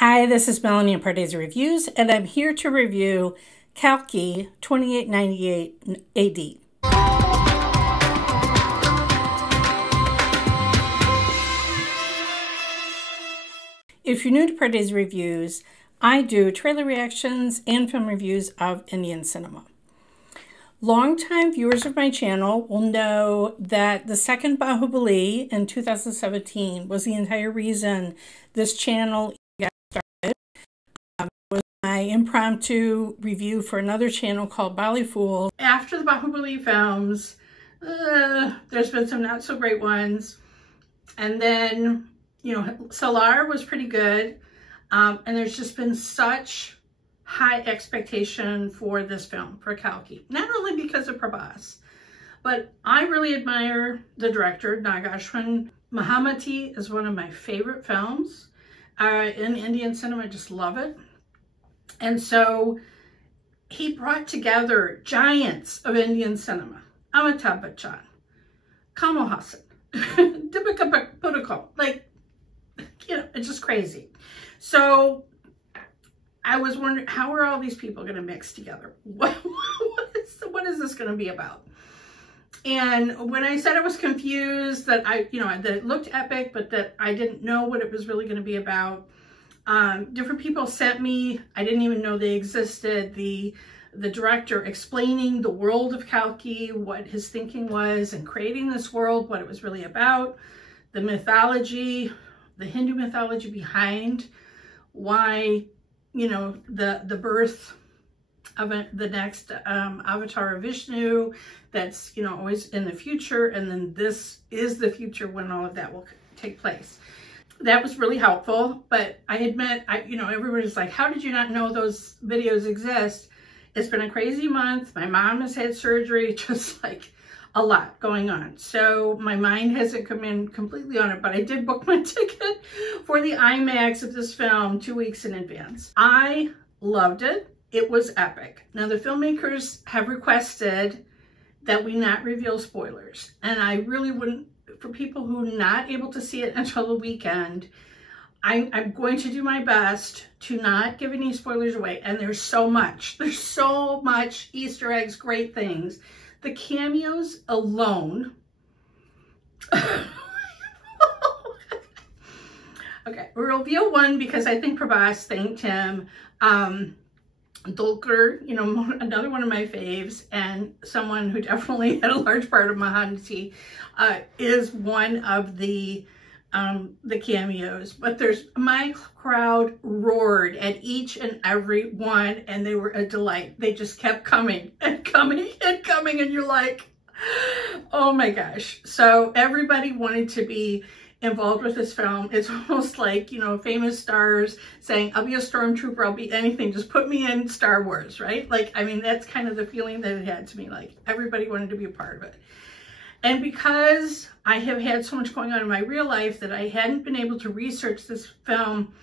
Hi, this is Melanie of Pardesi Reviews, and I'm here to review Kalki 2898 AD. If you're new to Pardesi Reviews, I do trailer reactions and film reviews of Indian cinema. Longtime viewers of my channel will know that the second Bahubali in 2017 was the entire reason this channel got started. It was my impromptu review for another channel called Bollyfool. After the Bahubali films, there's been some not so great ones. And then, you know, Salar was pretty good. And there's just been such high expectation for this film, for Kalki. Not only because of Prabhas, but I really admire the director, Nag Ashwin. Mahamati is one of my favorite films in Indian cinema. I just love it. And so he brought together giants of Indian cinema. Amitabh Bachchan, Kamal Hassan, Deepika Padukone. Like, you know, it's just crazy. So I was wondering, how are all these people going to mix together? What is this going to be about? And when I said I was confused, that that it looked epic, but that I didn't know what it was really going to be about, different people sent me, I didn't even know they existed, the director explaining the world of Kalki, what his thinking was in creating this world, what it was really about, the mythology, the Hindu mythology behind why, you know, the birth of the next avatar of Vishnu, that's, you know, always in the future, and then this is the future when all of that will take place. That was really helpful, but I admit, everybody's like, how did you not know those videos exist? It's been a crazy month. My mom has had surgery, just like a lot going on. So my mind hasn't come in completely on it, but I did book my ticket for the IMAX of this film 2 weeks in advance. I loved it. It was epic. Now the filmmakers have requested that we not reveal spoilers. And I really wouldn't, for people who are not able to see it until the weekend, I'm going to do my best to not give any spoilers away. And there's so much Easter eggs, great things. The cameos alone. Okay, we'll reveal one because I think Prabhas thanked him. Dulker, you know, another one of my faves, and someone who definitely had a large part of Mahanti, is one of the cameos. But my crowd roared at each and every one, and they were a delight. They just kept coming and coming and coming, and you're like, oh my gosh. So everybody wanted to be involved with this film. It's almost like, you know, famous stars saying, I'll be a stormtrooper, I'll be anything, just put me in Star Wars, right? Like, I mean, that's kind of the feeling that it had to me. Like, everybody wanted to be a part of it. And because I have had so much going on in my real life that I hadn't been able to research this film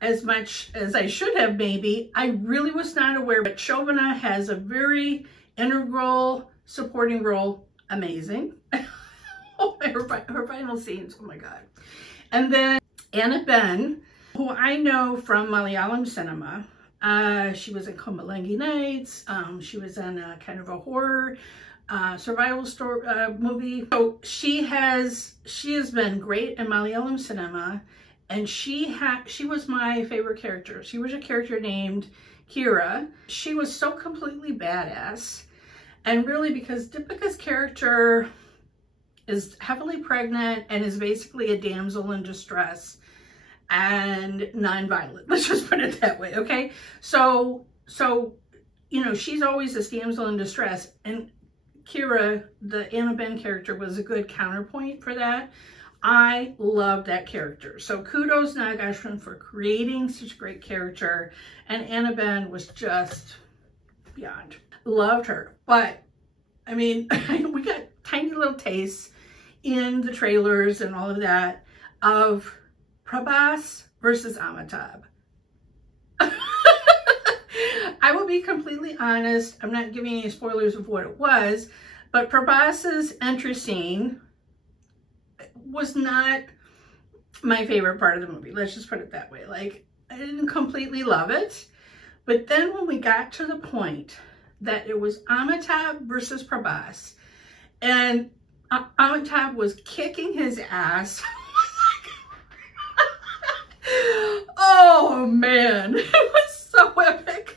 as much as I should have, maybe, I really was not aware. But Shobana has a very integral supporting role. Amazing. Oh, her final scenes, oh my God. And then Anna Ben, who I know from Malayalam cinema. She was in Komalangi Nights. She was in a kind of a horror survival story movie. So she has been great in Malayalam cinema, and she was my favorite character. She was a character named Kira. She was so completely badass, and really because Deepika's character is heavily pregnant and is basically a damsel in distress and non-violent. Let's just put it that way, okay? So you know, she's always this damsel in distress, and Kira, the Anna Ben character, was a good counterpoint for that. I love that character. So kudos Nag Ashwin for creating such a great character, and Anna Ben was just beyond. Loved her. But I mean, we got tiny little tastes in the trailers and all of that of Prabhas versus Amitabh. I will be completely honest, I'm not giving any spoilers of what it was, but Prabhas's entry scene was not my favorite part of the movie. Let's just put it that way. Like, I didn't completely love it. But then when we got to the point that it was Amitabh versus Prabhas, and Amitabh was kicking his ass. Oh man, it was so epic.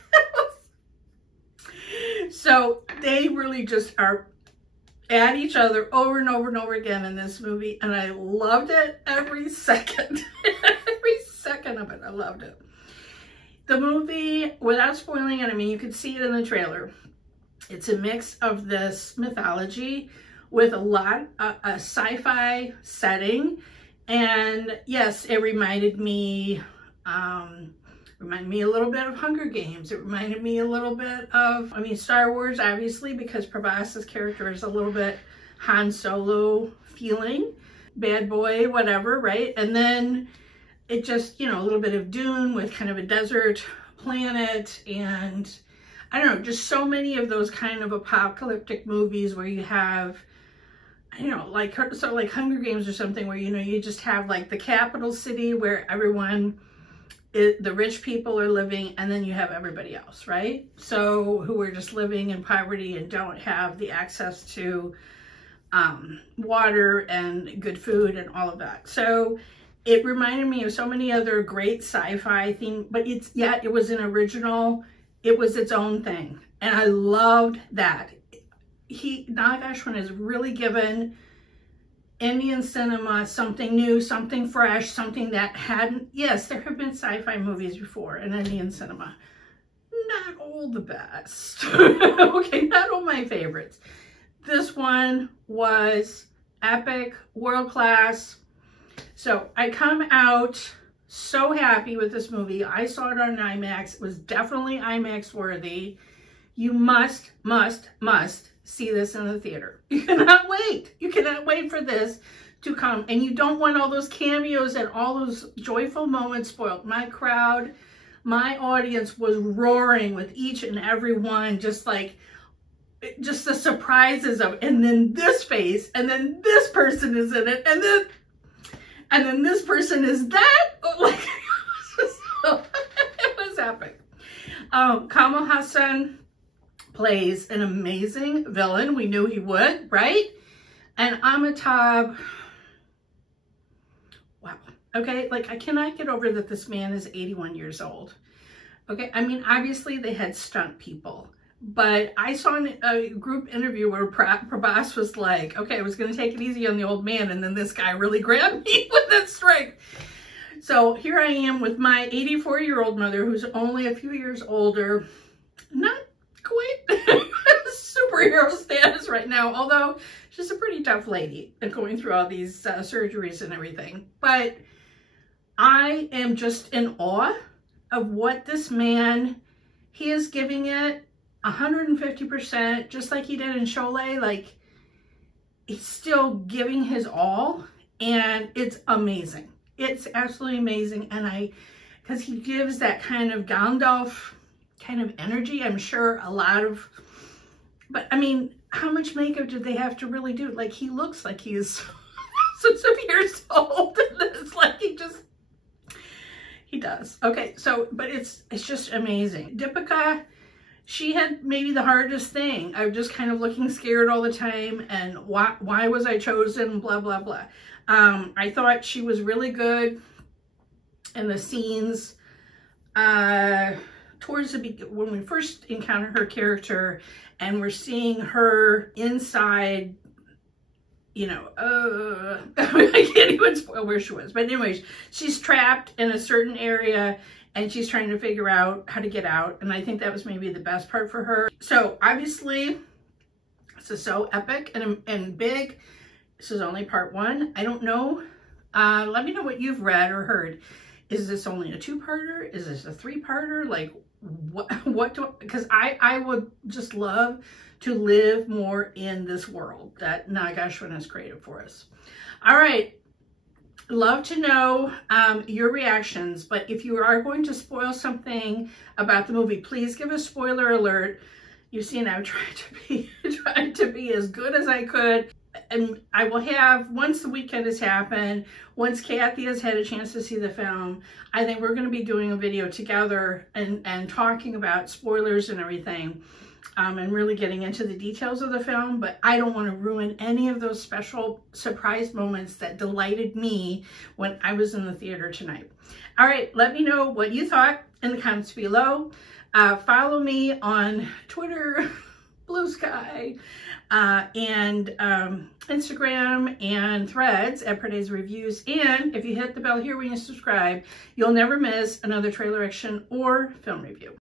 So they really just are at each other over and over and over again in this movie, and I loved it every second. Every second of it, I loved it. The movie, without spoiling it, I mean, you could see it in the trailer. It's a mix of this mythology with a lot of a sci-fi setting. And yes, it reminded me a little bit of Hunger Games. It reminded me a little bit of, I mean, Star Wars, obviously, because Prabhas's character is a little bit Han Solo feeling, bad boy, whatever, right? And then it just, you know, a little bit of Dune with kind of a desert planet, and I don't know, just so many of those kind of apocalyptic movies where you have, you know, like, so like Hunger Games or something where, you know, you just have like the capital city where everyone, the rich people are living, and then you have everybody else, right? So who are just living in poverty and don't have the access to water and good food and all of that. So it reminded me of so many other great sci-fi theme, but it's, yeah, it was an original, it was its own thing. And I loved that. Nag Ashwin has really given Indian cinema something new, something fresh, something that hadn't, yes, there have been sci-fi movies before in Indian cinema. Not all the best. Okay, not all my favorites. This one was epic, world-class. So I come out so happy with this movie. I saw it on IMAX. It was definitely IMAX worthy. You must see this in the theater. You cannot wait. You cannot wait for this to come. And you don't want all those cameos and all those joyful moments spoiled. My crowd, my audience was roaring with each and every one, just like, just the surprises of, and then this face, and then this person is in it, and then this person is that. Like, it was epic. Kamal Hassan plays an amazing villain. We knew he would, right? And Amitabh, wow. Okay, like, I cannot get over that this man is 81 years old. Okay, I mean, obviously they had stunt people, but I saw a group interview where Prabhas was like, okay, I was going to take it easy on the old man, and then this guy really grabbed me with that strength. So here I am with my 84-year-old mother, who's only a few years older, not quite superhero status right now, although she's a pretty tough lady and going through all these surgeries and everything. But I am just in awe of what this man, he is giving it 150%, just like he did in Sholay. Like, he's still giving his all, and it's amazing. It's absolutely amazing. And because he gives that kind of Gandalf kind of energy, I'm sure a lot of, but I mean, how much makeup did they have to really do? Like, he looks like he's some years old. It's like he does. Okay, so, but it's just amazing. Deepika, she had maybe the hardest thing. I was just kind of looking scared all the time, and why was I chosen, blah, blah, blah. I thought she was really good in the scenes towards the beginning, when we first encounter her character and we're seeing her inside, you know, I can't even spoil where she was. But anyways, she's trapped in a certain area and she's trying to figure out how to get out. And I think that was maybe the best part for her. So obviously, this is so epic and big. This is only part one. I don't know. Let me know what you've read or heard. Is this only a two-parter? Is this a three-parter? Like, what do, because I would just love to live more in this world that Nag Ashwin has created for us. All right. Love to know your reactions, but if you are going to spoil something about the movie, please give a spoiler alert. You've seen I've tried to be as good as I could. and I will have, once the weekend has happened, once Kathy has had a chance to see the film, I think we're going to be doing a video together and talking about spoilers and everything, and really getting into the details of the film. But I don't want to ruin any of those special surprise moments that delighted me when I was in the theater tonight. All right, let me know what you thought in the comments below. Follow me on Twitter, Blue Sky, and Instagram and Threads at Pardesi Reviews. And if you hit the bell here when you subscribe, you'll never miss another trailer action or film review.